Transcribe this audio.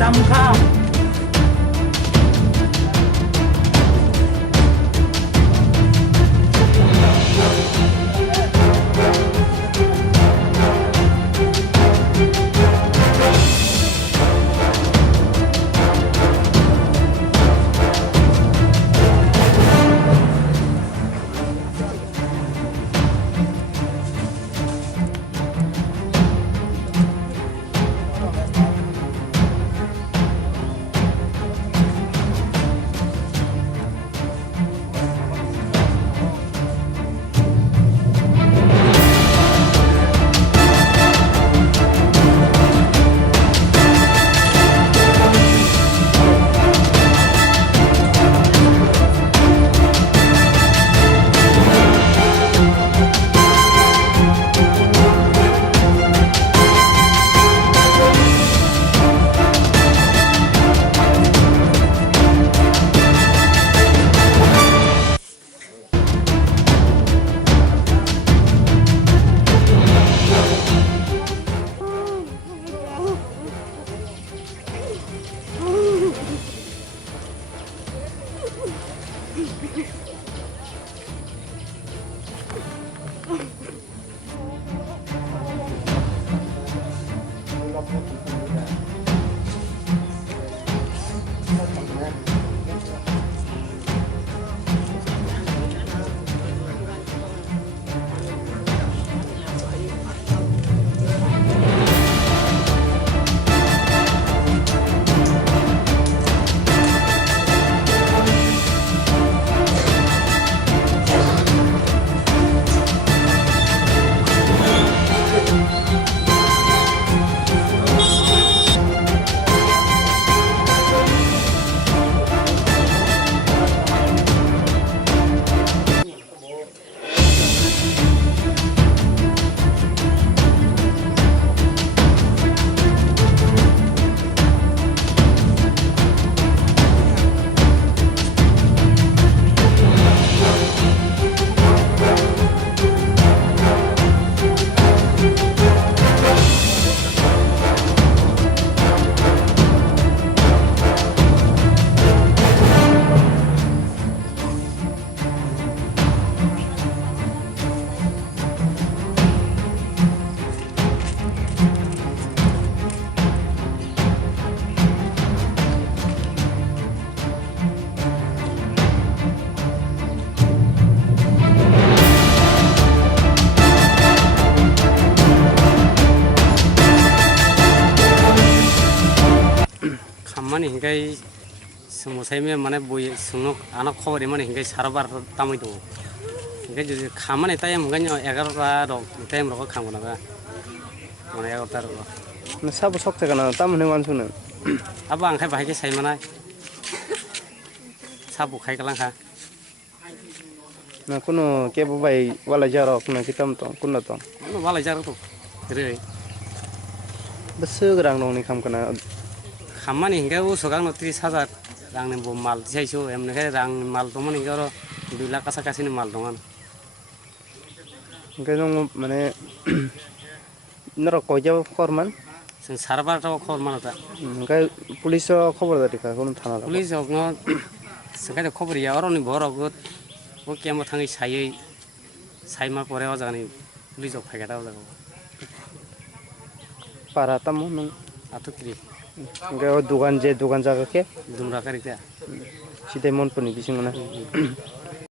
จำข้าวMana hinggai semua saya mana boy sunuk anak khabar mana hinggai sarbar tamu itu hinggai jadi kaman itu yang mungkin 11 dok itu yang mereka kamu naga mana 11 dok Nasa busok tekan tamu nih wansunya apa angkai bahaya saya mana sabu kai kalang ha nah kuno kepo bay wala jarok na kitam tong kuno tong mana wala jar tuh jadi besegerang dong nih kam kena Kamani hingga usugang no 30,000 rang nembo mal tisaisu emne kai rang mal tomon hingga ro 2 lakh kasih ni mal dongan hingga dong mana nero koja korman sing sarbar to korman ta hingga pulis khobor dari ka kono thana pulis no sekai khobor ya oro ni boro gut o kemo thangi saima pore o jani pulis ok phagata o jago para tamu nong atu kri hingga dugan jaga ke dumra kari ta sidai mon puni bising mana